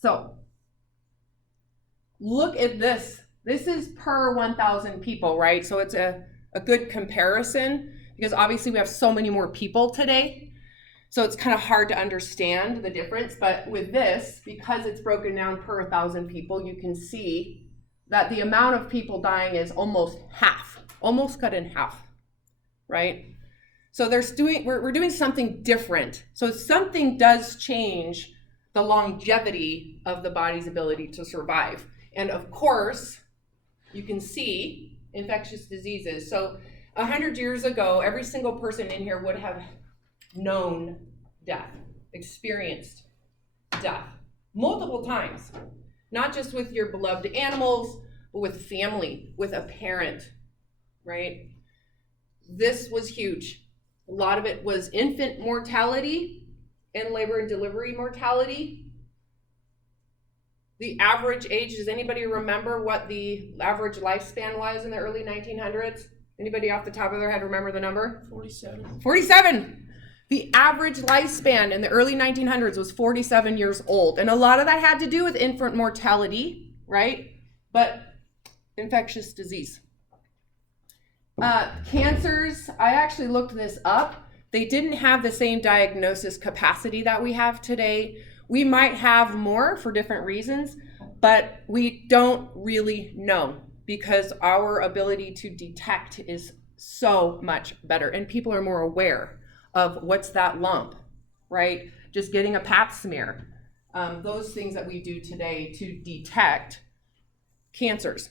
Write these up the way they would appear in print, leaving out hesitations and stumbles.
So look at this. This is per 1,000 people, right? So it's a good comparison because obviously we have so many more people today. So it's kind of hard to understand the difference. But with this, because it's broken down per 1,000 people, you can see that the amount of people dying is almost half, almost cut in half, right? So we're doing something different. So something does change the longevity of the body's ability to survive. And of course, you can see infectious diseases. So 100 years ago, every single person in here would have known death, experienced death multiple times, not just with your beloved animals, but with family, with a parent, right? This was huge. A lot of it was infant mortality and labor and delivery mortality. The average age, does anybody remember what the average lifespan was in the early 1900s? Anybody off the top of their head remember the number? 47. 47. The average lifespan in the early 1900s was 47 years old. And a lot of that had to do with infant mortality, right? But infectious disease. Cancers, I actually looked this up. They didn't have the same diagnosis capacity that we have today. We might have more for different reasons, but we don't really know because our ability to detect is so much better and people are more aware of what's that lump, right? Just getting a pap smear. Those things that we do today to detect cancers.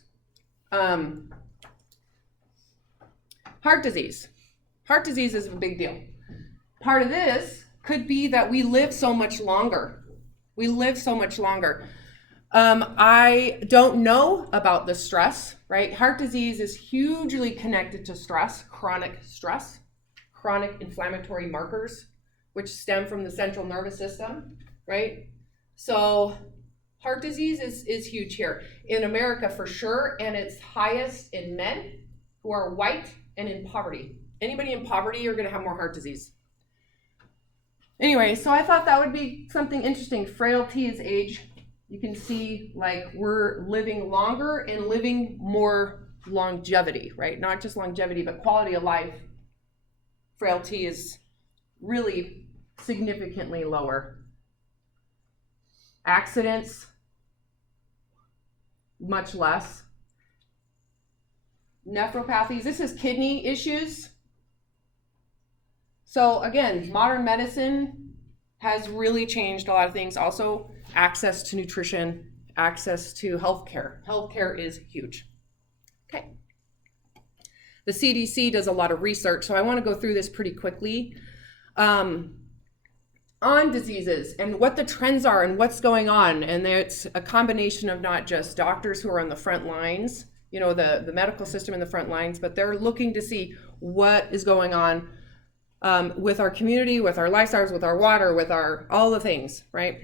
Heart disease. Heart disease is a big deal. Part of this could be that we live so much longer. We live so much longer. I don't know about the stress, right? Heart disease is hugely connected to stress, chronic inflammatory markers, which stem from the central nervous system, right? So heart disease is huge here in America for sure, and it's highest in men who are white and in poverty. Anybody in poverty, you're gonna have more heart disease. Anyway, so I thought that would be something interesting. Frailty is age. You can see like we're living longer and living more longevity, right? Not just longevity, but quality of life. Frailty is really significantly lower. Accidents, much less. Nephropathies, this is kidney issues. So again, modern medicine has really changed a lot of things. Also, access to nutrition, access to healthcare. Healthcare is huge. Okay. The CDC does a lot of research, so I want to go through this pretty quickly on diseases and what the trends are and what's going on. And it's a combination of not just doctors who are on the front lines, you know, the medical system in the front lines, but they're looking to see what is going on with our community, with our lifestyles, with our water, with all the things, right?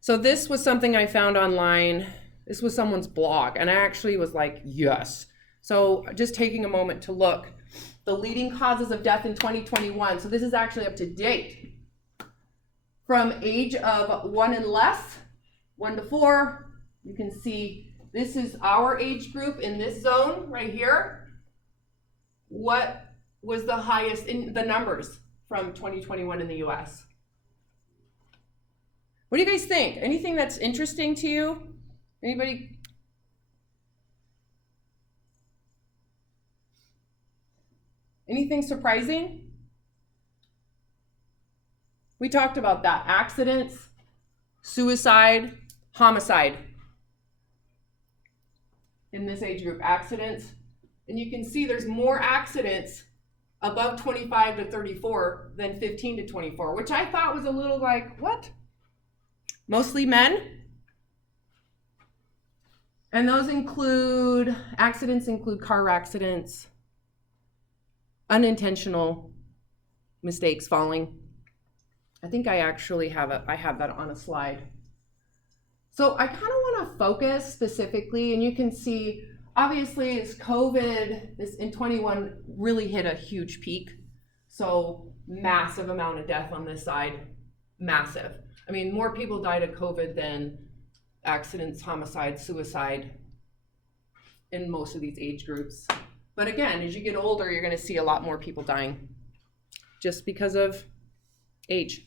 So this was something I found online. This was someone's blog, and I actually was like, yes. So just taking a moment to look. The leading causes of death in 2021. So this is actually up to date. From age of 1 and less, 1 to 4, you can see this is our age group in this zone right here. What was the highest in the numbers from 2021 in the US? What do you guys think? Anything that's interesting to you? Anybody? Anything surprising? We talked about that. Accidents, suicide, homicide. In this age group, accidents. And you can see there's more accidents above 25 to 34 than 15 to 24, which I thought was a little like, what? Mostly men. And those accidents include car accidents, unintentional mistakes, falling. I think I actually have that on a slide. So I kind of want to focus specifically, and you can see, obviously, as COVID in 21 really hit a huge peak. So massive amount of death on this side, massive. I mean, more people died of COVID than accidents, homicide, suicide in most of these age groups. But again, as you get older, you're going to see a lot more people dying just because of age.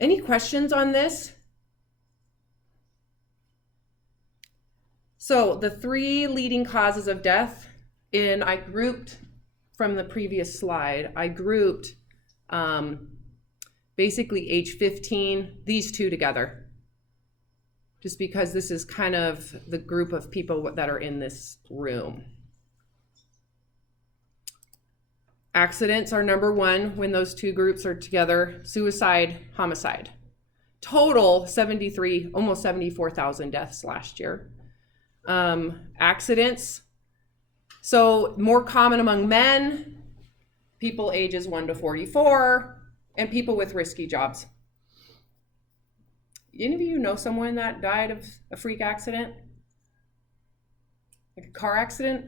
Any questions on this? So the 3 leading causes of death, I grouped from the previous slide, I grouped basically age 15, these 2 together, just because this is kind of the group of people that are in this room. Accidents are number 1 when those 2 groups are together, suicide, homicide. Total 73, almost 74,000 deaths last year. Accidents, so more common among men, people ages 1 to 44, and people with risky jobs. Any of you know someone that died of a freak accident? Like a car accident?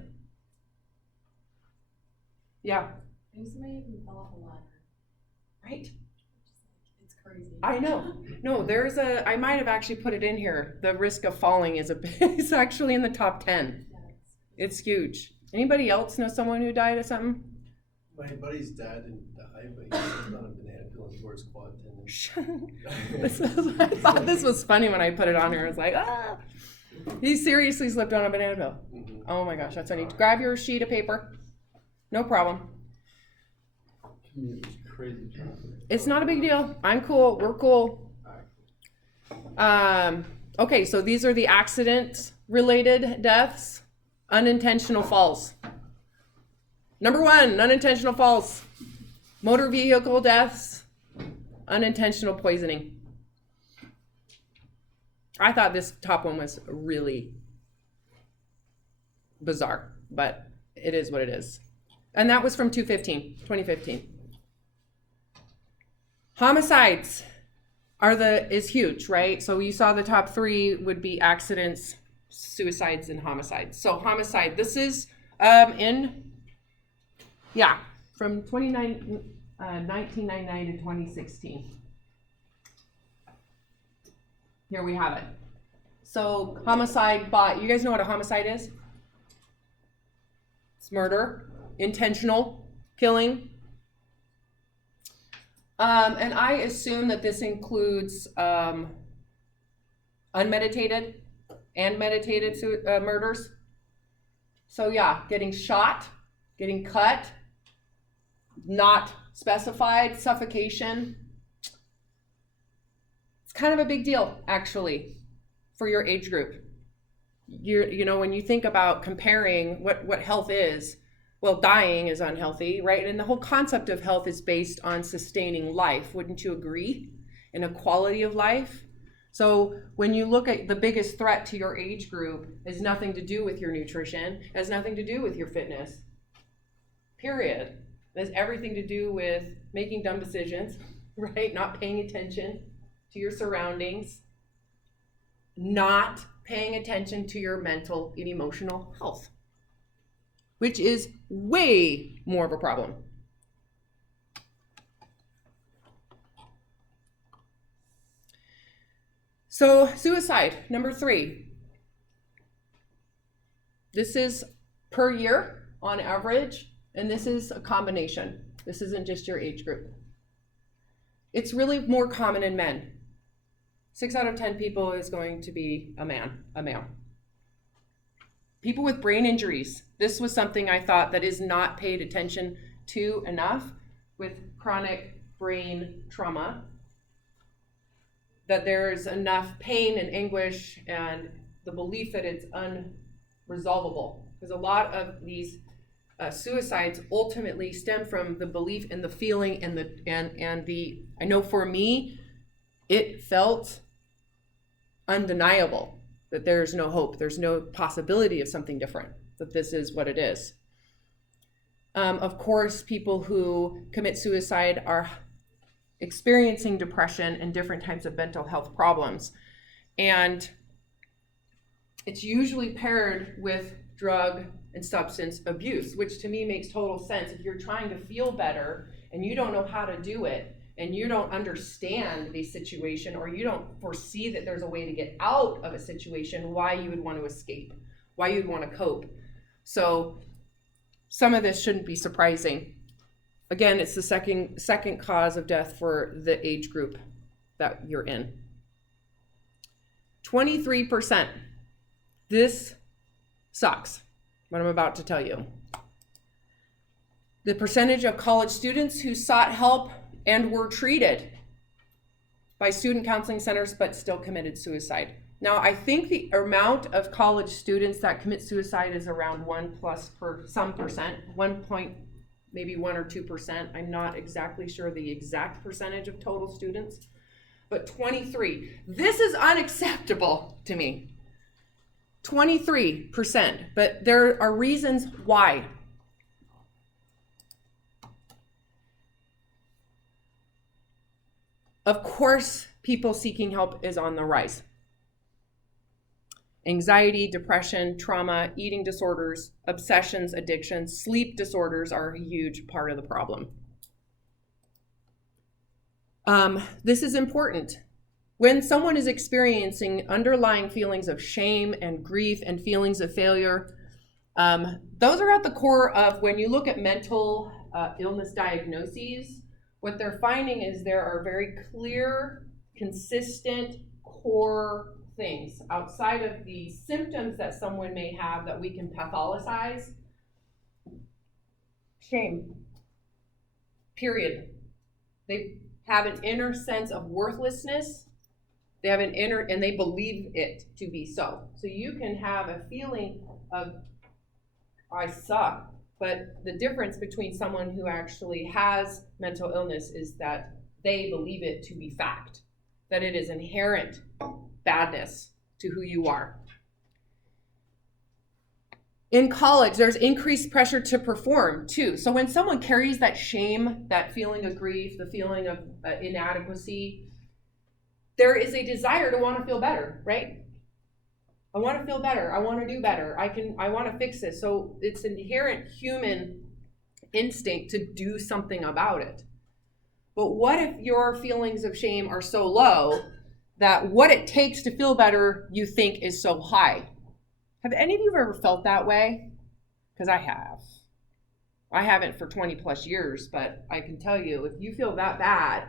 Yeah. I knew somebody who fell off a ladder. Right? It's crazy. I know. No, I might have actually put it in here. The risk of falling is it's actually in the top 10. Yeah, It's huge. Anybody else know someone who died of something? My buddy's dad didn't die, but he was on a banana peel and tore his quad tendon. I thought this was funny when I put it on here. I was like, ah. He seriously slipped on a banana peel. Mhm. Oh my gosh, that's funny. Grab your sheet of paper. No problem. It's crazy. It's not a big deal. I'm cool. We're cool. Okay, so these are the accident-related deaths. Unintentional falls. Number 1, unintentional falls. Motor vehicle deaths. Unintentional poisoning. I thought this top one was really bizarre, but it is what it is. And that was from 2015. Homicides is huge, right? So you saw the top 3 would be accidents, suicides, and homicides. So homicide, this is from 1999 to 2016. Here we have it. So homicide, you guys know what a homicide is? It's murder, intentional killing. And I assume that this includes unmeditated and meditated murders. So yeah, getting shot, getting cut, not specified, suffocation. It's kind of a big deal, actually, for your age group. You know, when you think about comparing what health is, well, dying is unhealthy, right? And the whole concept of health is based on sustaining life. Wouldn't you agree? And a quality of life. So when you look at the biggest threat to your age group, has nothing to do with your nutrition, has nothing to do with your fitness, period. It has everything to do with making dumb decisions, right? Not paying attention to your surroundings, not paying attention to your mental and emotional health, which is way more of a problem. So suicide, number 3. This is per year on average, and this is a combination. This isn't just your age group. It's really more common in men. 6 out of 10 people is going to be a male. People with brain injuries. This was something I thought that is not paid attention to enough with chronic brain trauma, that there's enough pain and anguish and the belief that it's unresolvable. Because a lot of these suicides ultimately stem from the belief and the feeling and the I know for me, it felt undeniable that there's no hope, there's no possibility of something different, that this is what it is. Of course, people who commit suicide are experiencing depression and different types of mental health problems. And it's usually paired with drug and substance abuse, which to me makes total sense. If you're trying to feel better and you don't know how to do it, and you don't understand the situation, or you don't foresee that there's a way to get out of a situation, why you would want to escape, why you'd want to cope. So some of this shouldn't be surprising. Again, it's the second cause of death for the age group that you're in. 23%. This sucks, what I'm about to tell you. The percentage of college students who sought help and were treated by student counseling centers but still committed suicide. Now, I think the amount of college students that commit suicide is around 1%, maybe 1 or 2%. I'm not exactly sure the exact percentage of total students, but 23. This is unacceptable to me. 23%, but there are reasons why. Of course, people seeking help is on the rise. Anxiety, depression, trauma, eating disorders, obsessions, addictions, sleep disorders are a huge part of the problem. This is important. When someone is experiencing underlying feelings of shame and grief and feelings of failure, those are at the core of when you look at mental illness diagnoses. What they're finding is there are very clear, consistent, core things outside of the symptoms that someone may have that we can pathologize. Shame. Period. They have an inner sense of worthlessness. They have an inner, and they believe it to be so. So you can have a feeling of, I suck. But the difference between someone who actually has mental illness is that they believe it to be fact, that it is inherent badness to who you are. In college, there's increased pressure to perform too. So when someone carries that shame, that feeling of grief, the feeling of inadequacy, there is a desire to want to feel better, right? I want to feel better. I want to do better. I want to fix this. So it's an inherent human instinct to do something about it. But what if your feelings of shame are so low that what it takes to feel better you think is so high? Have any of you ever felt that way? Because I have. I haven't for 20 plus years, but I can tell you, if you feel that bad,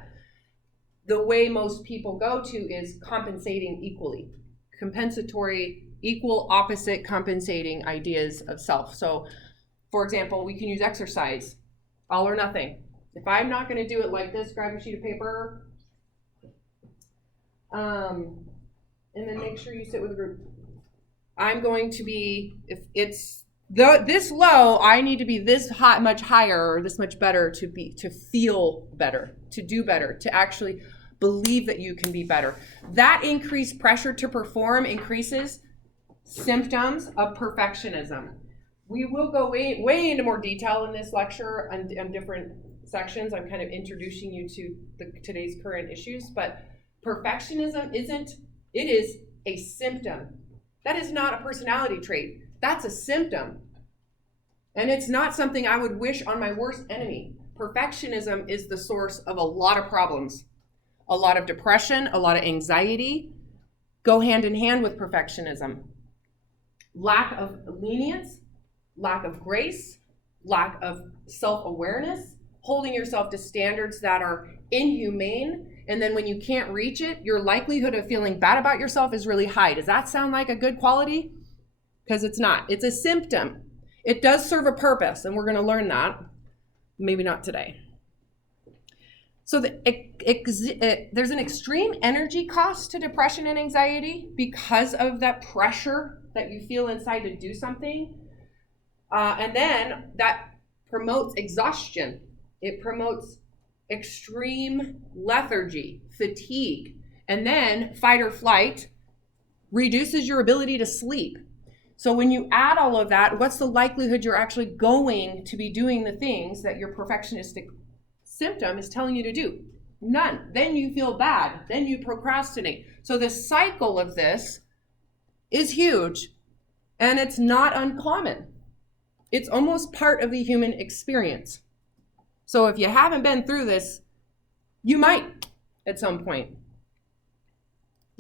the way most people go to is compensating equally. Compensatory, equal, opposite compensating ideas of self. So, for example, we can use exercise, all or nothing. If I'm not going to do it like this, grab a sheet of paper, and then make sure you sit with a group. I'm going to be, if it's this low, I need to be this high, much higher, or this much better to feel better, to do better, to actually believe that you can be better. That increased pressure to perform increases symptoms of perfectionism. We will go way into more detail in this lecture on different sections. I'm kind of introducing you to today's current issues, but perfectionism it is a symptom. That is not a personality trait. That's a symptom. And it's not something I would wish on my worst enemy. Perfectionism is the source of a lot of problems. A lot of depression, a lot of anxiety go hand in hand with perfectionism. Lack of lenience, lack of grace, lack of self-awareness, holding yourself to standards that are inhumane, and then when you can't reach it, your likelihood of feeling bad about yourself is really high. Does that sound like a good quality? Because it's not. It's a symptom. It does serve a purpose, and we're going to learn that. Maybe not today. So there's an extreme energy cost to depression and anxiety because of that pressure that you feel inside to do something. And then that promotes exhaustion. It promotes extreme lethargy, fatigue, and then fight or flight reduces your ability to sleep. So when you add all of that, what's the likelihood you're actually going to be doing the things that your perfectionistic symptom is telling you to do? None. Then you feel bad. Then you procrastinate. So the cycle of this is huge, and it's not uncommon. It's almost part of the human experience. So if you haven't been through this, You might at some point.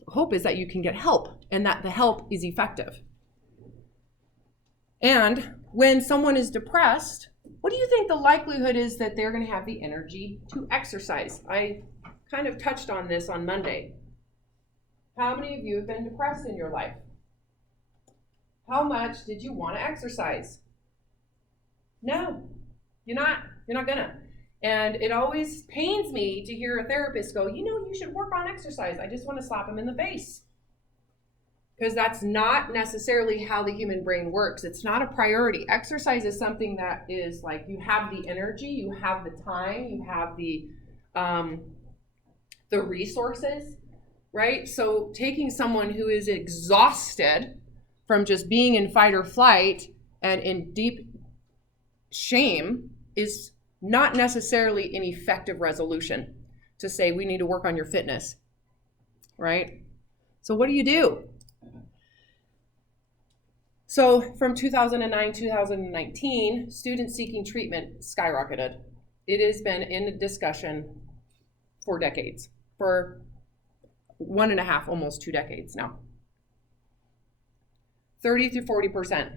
Hope is that you can get help and that the help is effective. And when someone is depressed, what do you think the likelihood is that they're going to have the energy to exercise? I kind of touched on this on Monday. How many of you have been depressed in your life? How much did you want to exercise? No, you're not. You're not gonna. And it always pains me to hear a therapist go, you should work on exercise. I just want to slap them in the face. Because that's not necessarily how the human brain works. It's not a priority. Exercise is something that is like you have the energy, you have the time, you have the resources, right? So taking someone who is exhausted from just being in fight or flight and in deep shame is not necessarily an effective resolution to say we need to work on your fitness, right? So what do you do? So from 2009, 2019, students seeking treatment skyrocketed. It has been in discussion for decades, for 1.5, almost 2 decades now. 30 to 40%.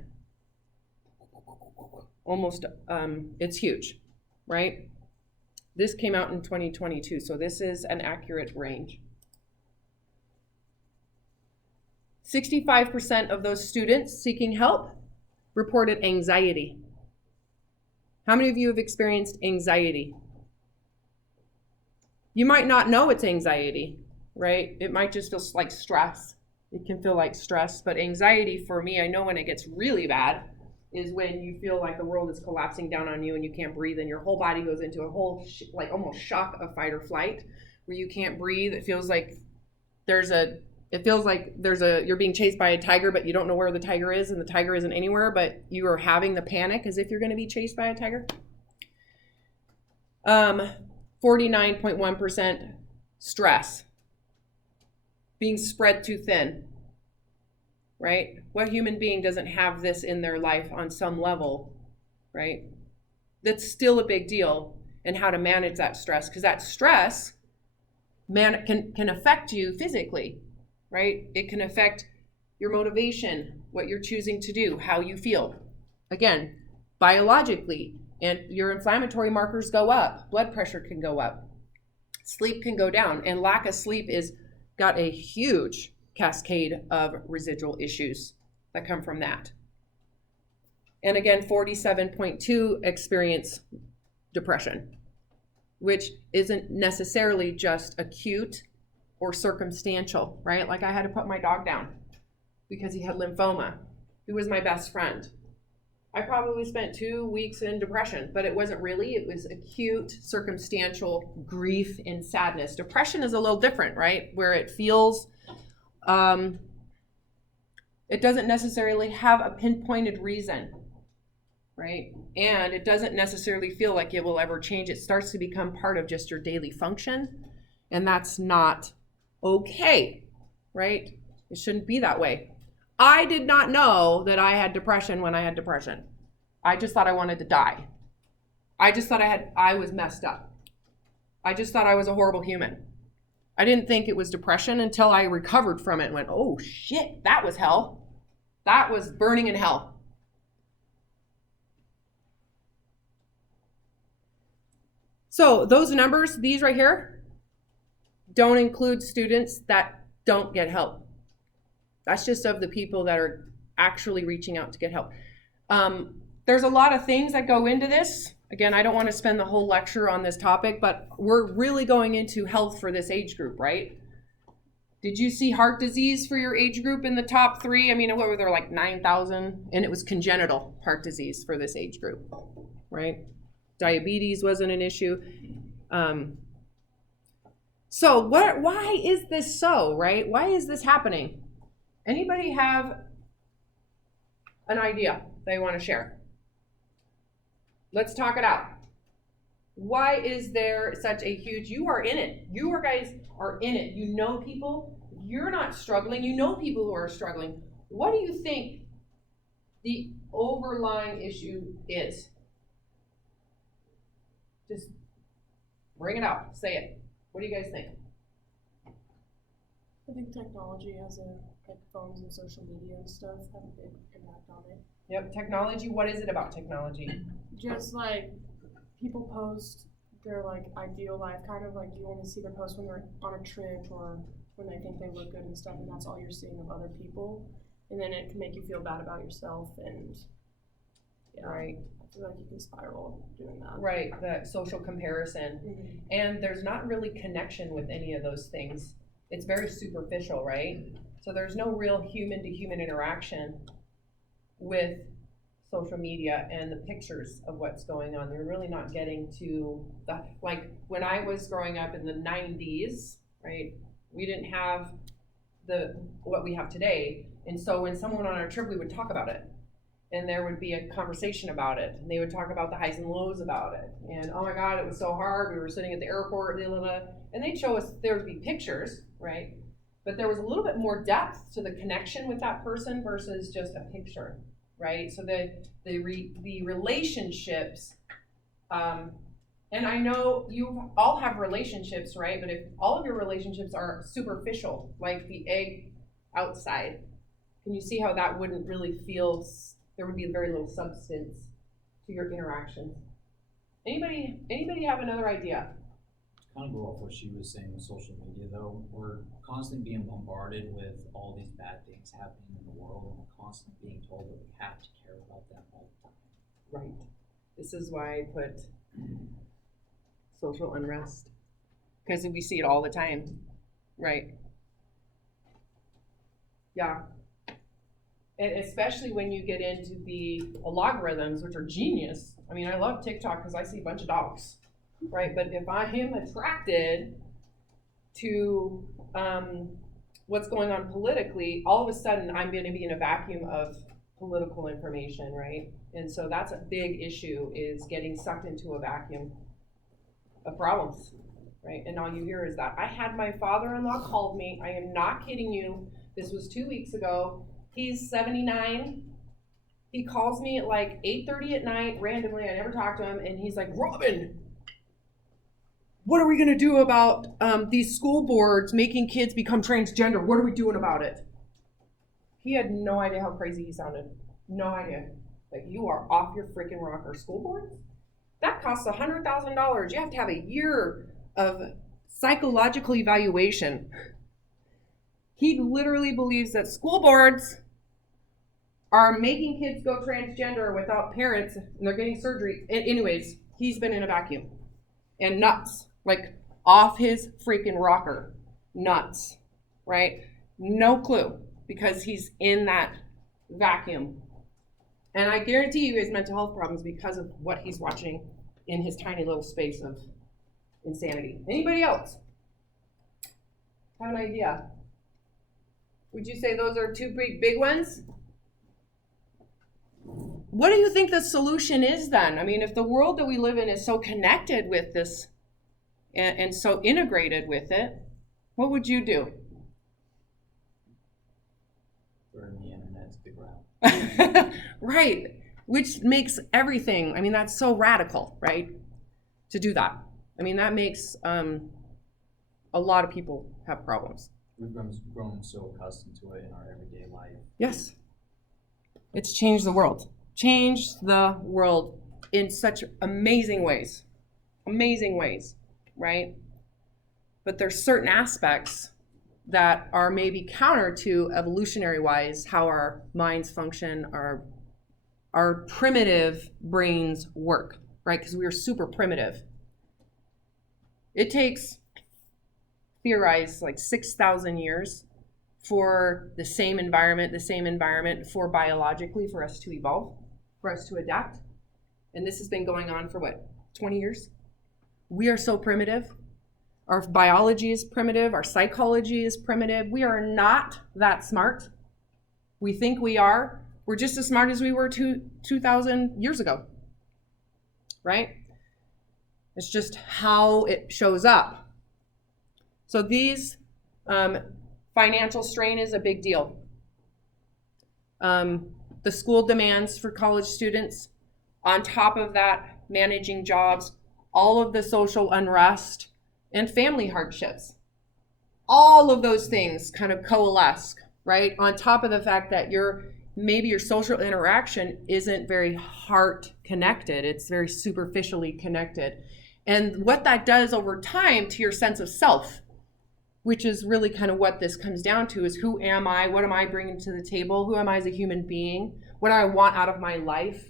Almost, it's huge, right? This came out in 2022, so this is an accurate range. 65% of those students seeking help reported anxiety. How many of you have experienced anxiety? You might not know it's anxiety, right? It might just feel like stress. It can feel like stress, but anxiety for me, I know when it gets really bad, is when you feel like the world is collapsing down on you and you can't breathe and your whole body goes into a whole like almost shock of fight or flight where you can't breathe. It feels like you're being chased by a tiger, but you don't know where the tiger is and the tiger isn't anywhere, but you are having the panic as if you're going to be chased by a tiger. 49.1% stress. Being spread too thin, right? What human being doesn't have this in their life on some level, right? That's still a big deal, and how to manage that stress, because that stress can affect you physically, right? It can affect your motivation, what you're choosing to do, how you feel. Again, biologically, and your inflammatory markers go up, blood pressure can go up, sleep can go down, and lack of sleep is got a huge cascade of residual issues that come from that. And again, 47.2 experience depression, which isn't necessarily just acute or circumstantial, right? Like I had to put my dog down because he had lymphoma. He was my best friend. I probably spent 2 weeks in depression, but it wasn't really. It was acute, circumstantial grief and sadness. Depression is a little different, right? Where it feels, it doesn't necessarily have a pinpointed reason, right? And it doesn't necessarily feel like it will ever change. It starts to become part of just your daily function, and that's not okay, right? It shouldn't be that way. I did not know that I had depression when I had depression. I just thought I wanted to die. I just thought I was messed up. I just thought I was a horrible human. I didn't think it was depression until I recovered from it and went, oh shit, that was hell. That was burning in hell. So those numbers, these right here, don't include students that don't get help. That's just of the people that are actually reaching out to get help. There's a lot of things that go into this. Again, I don't want to spend the whole lecture on this topic, but we're really going into health for this age group, right? Did you see heart disease for your age group in the top 3? I mean, what were there, like 9,000? And it was congenital heart disease for this age group, right? Diabetes wasn't an issue. So why is this so, right? Why is this happening? Anybody have an idea they want to share? Let's talk it out. Why is there such a huge, you are in it. You guys are in it. You know people. You're not struggling. You know people who are struggling. What do you think the overlying issue is? Just bring it out. Say it. What do you guys think? I think technology has like phones and social media and stuff have a big impact on it. Yep, technology. What is it about technology? Just like people post their like ideal life, kind of like you only see their posts when they're on a trip or when they think they look good and stuff, and that's all you're seeing of other people. And then it can make you feel bad about yourself, and yeah, Right. I feel like you can spiral doing that. Right, the social comparison. Mhm. And there's not really connection with any of those things. It's very superficial, right? So there's no real human to human interaction with social media and the pictures of what's going on. They're really not getting to the, like when I was growing up in the 90s, right? We didn't have what we have today. And so when someone went on a trip, we would talk about it. And there would be a conversation about it. And they would talk about the highs and lows about it. And oh my God, it was so hard. We were sitting at the airport, blah, blah, blah. And they'd show us, there would be pictures, right? But there was a little bit more depth to the connection with that person versus just a picture, right? So the relationships, and I know you all have relationships, right? But if all of your relationships are superficial, like the egg outside, can you see how that wouldn't really feel, there would be very little substance to your interactions? Anybody have another idea? Kind of go off what she was saying with social media though, we're constantly being bombarded with all these bad things happening in the world, and we're constantly being told that we have to care about them all the time. Right. This is why I put social unrest, because we see it all the time, right? Yeah. And especially when you get into the logarithms, which are genius. I mean, I love TikTok because I see a bunch of dogs, right? But if I am attracted to what's going on politically, all of a sudden I'm going to be in a vacuum of political information, right? And so that's a big issue, is getting sucked into a vacuum of problems, right? And all you hear is that. I had my father-in-law called me. I am not kidding you. This was 2 weeks ago. He's 79. He calls me at like 8:30 at night randomly. I never talked to him. And he's like, Robin, what are we going to do about these school boards making kids become transgender? What are we doing about it? He had no idea how crazy he sounded. No idea. Like, you are off your freaking rocker. School boards? That costs $100,000. You have to have a year of psychological evaluation. He literally believes that school boards are making kids go transgender without parents, and they're getting surgery. Anyways, he's been in a vacuum. And nuts. Like, off his freaking rocker. Nuts. Right? No clue. Because he's in that vacuum. And I guarantee you he has mental health problems because of what he's watching in his tiny little space of insanity. Anybody else have an idea? Would you say those are two big ones? What do you think the solution is then? I mean, if the world that we live in is so connected with this and so integrated with it, what would you do? Burn the internet to the ground. Right, which makes everything, I mean, that's so radical, right, to do that. I mean, that makes a lot of people have problems. We've grown so accustomed to it in our everyday life. Yes. It's changed the world. Changed the world in such amazing ways. Amazing ways, right? But there's certain aspects that are maybe counter to evolutionary-wise how our minds function, our primitive brains work, right? Because we are super primitive. It takes, theorized, like 6,000 years for the same environment for biologically for us to evolve, for us to adapt. And this has been going on for what, 20 years? We are so primitive. Our biology is primitive. Our psychology is primitive. We are not that smart. We think we are. We're just as smart as we were 2,000 years ago, right? It's just how it shows up. So these financial strain is a big deal. The school demands for college students, on top of that, managing jobs, all of the social unrest and family hardships. All of those things kind of coalesce, right? On top of the fact that maybe your social interaction isn't very heart connected, it's very superficially connected. And what that does over time to your sense of self, which is really kind of what this comes down to, is who am I? What am I bringing to the table? Who am I as a human being? What do I want out of my life?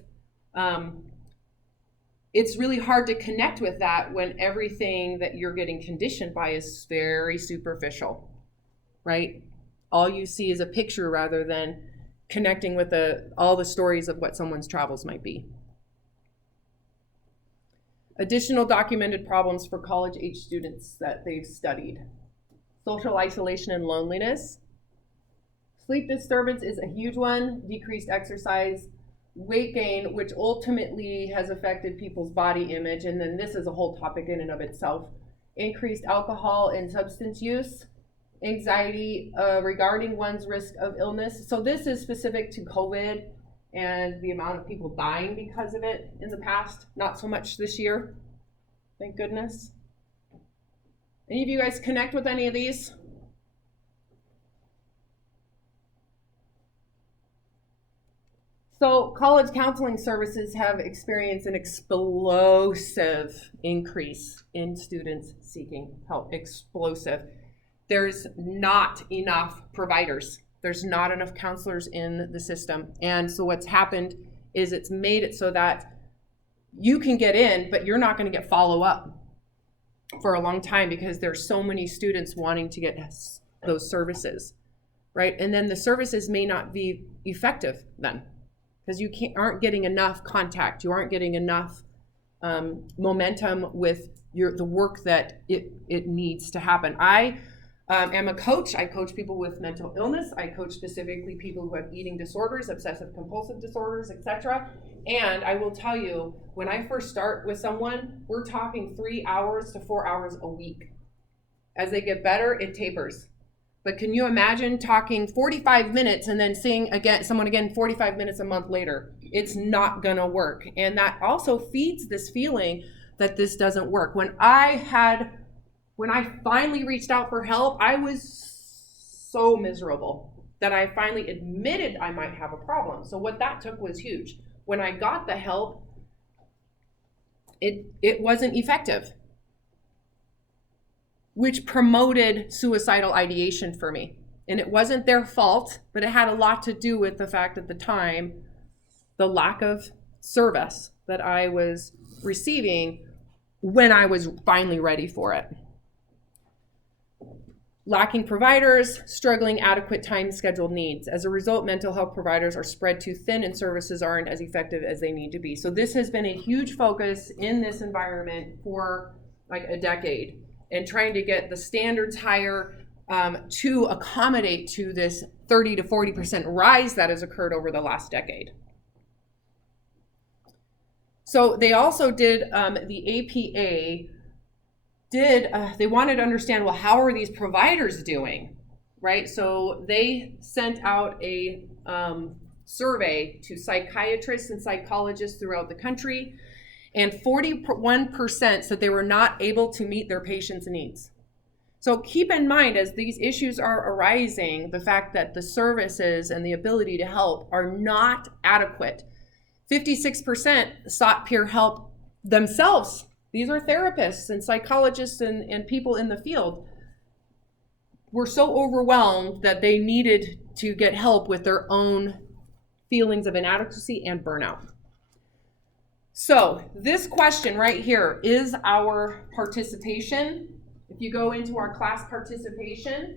It's really hard to connect with that when everything that you're getting conditioned by is very superficial, right? All you see is a picture rather than connecting with all the stories of what someone's travels might be. Additional documented problems for college-age students that they've studied. Social isolation and loneliness. Sleep disturbance is a huge one. Decreased exercise. Weight gain, which ultimately has affected people's body image, and then this is a whole topic in and of itself. Increased alcohol and substance use. Anxiety regarding one's risk of illness. So this is specific to COVID and the amount of people dying because of it in the past. Not so much this year, thank goodness. Any of you guys connect with any of these? So college counseling services have experienced an explosive increase in students seeking help. Explosive. There's not enough providers. There's not enough counselors in the system. And so what's happened is it's made it so that you can get in, but you're not going to get follow-up for a long time because there's so many students wanting to get those services, right? And then the services may not be effective then because you aren't getting enough contact. You aren't getting enough momentum with the work that it needs to happen. I am a coach. I coach people with mental illness. I coach specifically people who have eating disorders, obsessive compulsive disorders, etc. And I will tell you, when I first start with someone, we're talking 3 hours to 4 hours a week. As they get better, it tapers. But can you imagine talking 45 minutes and then seeing someone again 45 minutes a month later? It's not gonna work. And that also feeds this feeling that this doesn't work. When I finally reached out for help, I was so miserable that I finally admitted I might have a problem. So what that took was huge. When I got the help, it wasn't effective, which promoted suicidal ideation for me. And it wasn't their fault, but it had a lot to do with the fact at the time, the lack of service that I was receiving when I was finally ready for it. Lacking providers, struggling adequate time scheduled needs. As a result, mental health providers are spread too thin and services aren't as effective as they need to be. So this has been a huge focus in this environment for like a decade, and trying to get the standards higher to accommodate to this 30 to 40% rise that has occurred over the last decade. So they also did, the APA they wanted to understand, well, how are these providers doing, right? So they sent out a survey to psychiatrists and psychologists throughout the country, and 41% said they were not able to meet their patients' needs. So keep in mind, as these issues are arising, the fact that the services and the ability to help are not adequate. 56% sought peer help themselves. These are therapists and psychologists and people in the field. Were so overwhelmed that they needed to get help with their own feelings of inadequacy and burnout. So this question right here is our participation. If you go into our class participation,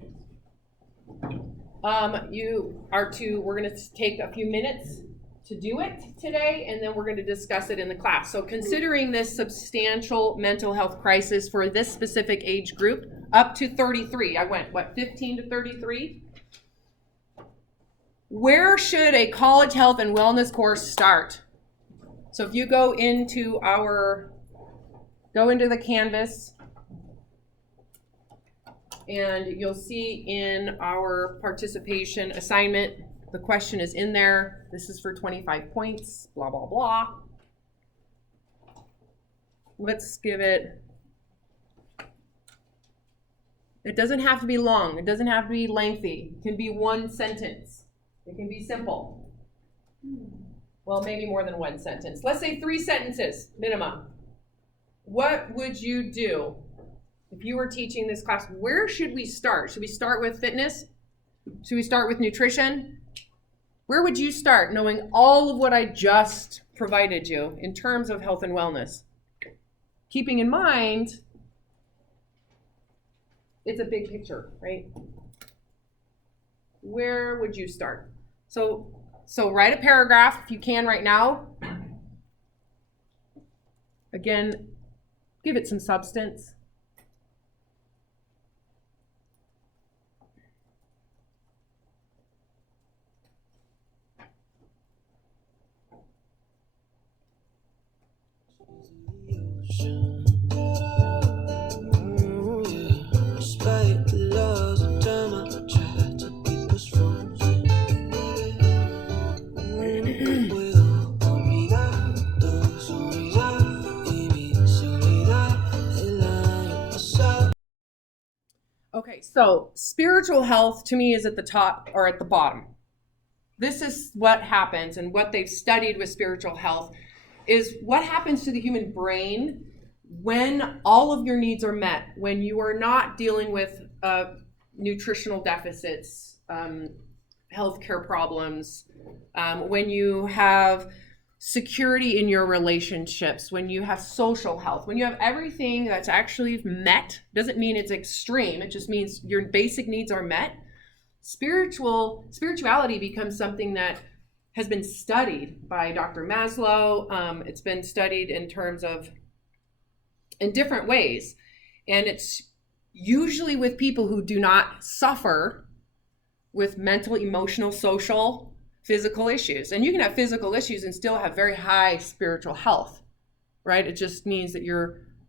we're going to take a few minutes to do it today, and then we're going to discuss it in the class. So considering this substantial mental health crisis for this specific age group, up to 33, I went, 15 to 33? Where should a college health and wellness course start? So if you go into the Canvas, and you'll see in our participation assignment, the question is in there. This is for 25 points, blah, blah, blah. Let's give it It doesn't have to be long. It doesn't have to be lengthy. It can be one sentence. It can be simple. Well, maybe more than one sentence. Let's say 3 sentences minimum. What would you do if you were teaching this class? Where should we start? Should we start with fitness? Should we start with nutrition? Where would you start knowing all of what I just provided you in terms of health and wellness? Keeping in mind, it's a big picture, right? Where would you start? So write a paragraph if you can right now. Again, give it some substance. Despite the laws of time, I try to keep us frozen. Puedo olvidar todo soledad y mi soledad el año pasado. Okay, so spiritual health to me is at the top or at the bottom. This is what happens, and what they've studied with spiritual health is what happens to the human brain when all of your needs are met, when you are not dealing with nutritional deficits, healthcare problems, when you have security in your relationships, when you have social health, when you have everything that's actually met. Doesn't mean it's extreme, it just means your basic needs are met. Spirituality becomes something that has been studied by Dr. Maslow. It's been studied in different ways. And it's usually with people who do not suffer with mental, emotional, social, physical issues. And you can have physical issues and still have very high spiritual health, right? It just means that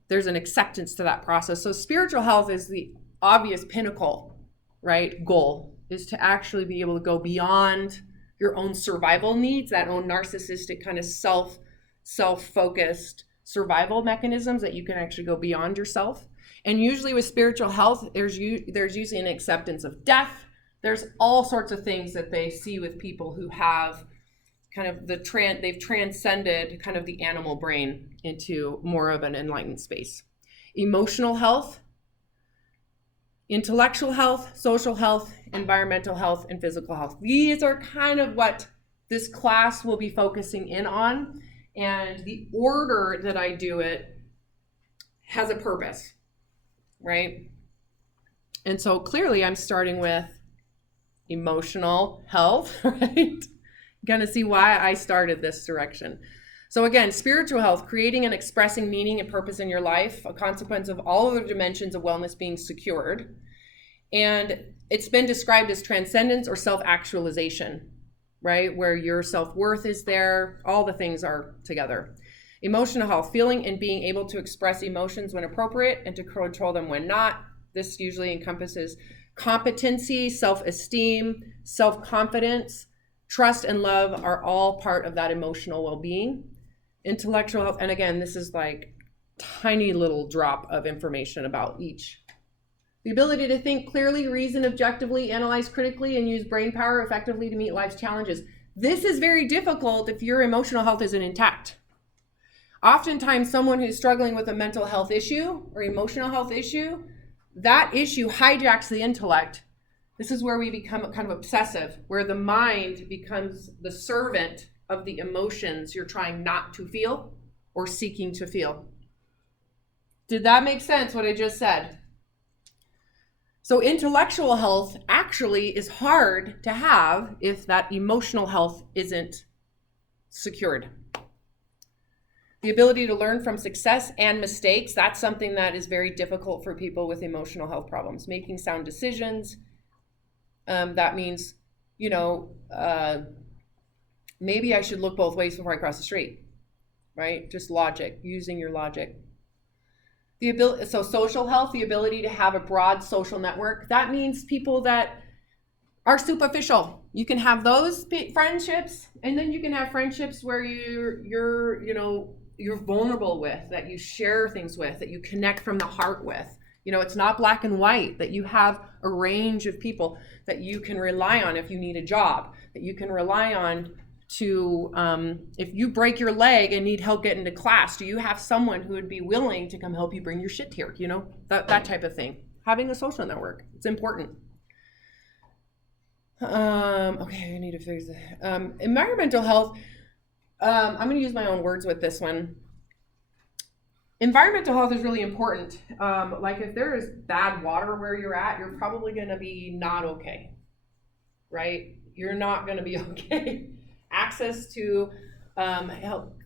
there's an acceptance to that process. So spiritual health is the obvious pinnacle, right? Goal is to actually be able to go beyond your own survival needs, that own narcissistic kind of self-focused survival mechanisms, that you can actually go beyond yourself. And usually with spiritual health, there's usually an acceptance of death. There's all sorts of things that they see with people who have kind of they've transcended kind of the animal brain into more of an enlightened space. Emotional health, intellectual health, social health, environmental health, and physical health. These are kind of what this class will be focusing in on. And the order that I do it has a purpose, right? And so clearly I'm starting with emotional health, right? You're gonna see why I started this direction. So again, spiritual health, creating and expressing meaning and purpose in your life, a consequence of all other dimensions of wellness being secured. And it's been described as transcendence or self-actualization, right? Where your self-worth is there, all the things are together. Emotional health, feeling and being able to express emotions when appropriate and to control them when not. This usually encompasses competency, self-esteem, self-confidence, trust, and love are all part of that emotional well-being. Intellectual health, and again, this is like tiny little drop of information about each. The ability to think clearly, reason objectively, analyze critically, and use brain power effectively to meet life's challenges. This is very difficult if your emotional health isn't intact. Oftentimes, someone who's struggling with a mental health issue or emotional health issue, that issue hijacks the intellect. This is where we become kind of obsessive, where the mind becomes the servant of the emotions you're trying not to feel or seeking to feel. Did that make sense, what I just said? So intellectual health actually is hard to have if that emotional health isn't secured. The ability to learn from success and mistakes, that's something that is very difficult for people with emotional health problems. Making sound decisions, that means, maybe I should look both ways before I cross the street, right? Just logic, using your logic. So social health, the ability to have a broad social network, that means people that are superficial. You can have those friendships, and then you can have friendships where you're vulnerable with, that you share things with, that you connect from the heart with. You know, it's not black and white, that you have a range of people that you can rely on if you need a job, that you can rely on to, if you break your leg and need help getting to class, do you have someone who would be willing to come help you bring your shit here? You know, that type of thing. Having a social network, it's important. Okay, I need to fix it. Environmental health, I'm going to use my own words with this one. Environmental health is really important. Like if there is bad water where you're at, you're probably going to be not okay, right? You're not going to be okay. Access to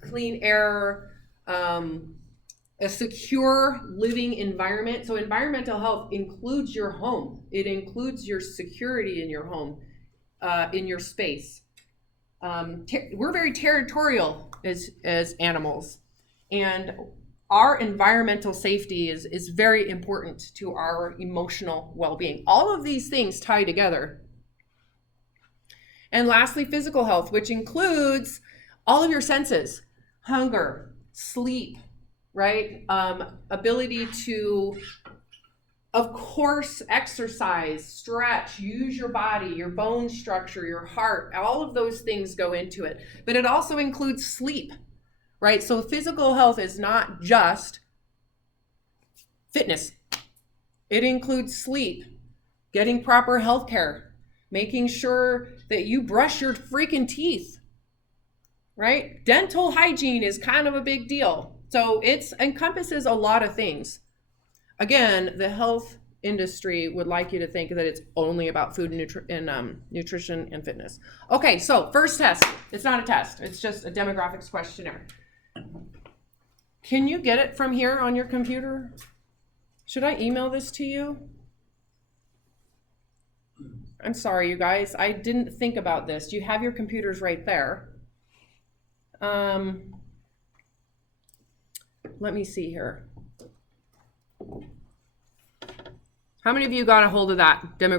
clean air, a secure living environment. So environmental health includes your home. It includes your security in your home, in your space. We're very territorial as animals, and our environmental safety is very important to our emotional well-being. All of these things tie together. And lastly, physical health, which includes all of your senses: hunger, sleep, right? Ability to, of course, exercise, stretch, use your body, your bone structure, your heart, all of those things go into it. But it also includes sleep, right? So physical health is not just fitness. It includes sleep, getting proper health care, making sure that you brush your freaking teeth, right? Dental hygiene is kind of a big deal. So it encompasses a lot of things. Again, the health industry would like you to think that it's only about food and nutrition and fitness. Okay, so first test. It's not a test. It's just a demographics questionnaire. Can you get it from here on your computer? Should I email this to you? I'm sorry, you guys. I didn't think about this. You have your computers right there. Let me see here. How many of you got a hold of that demographic?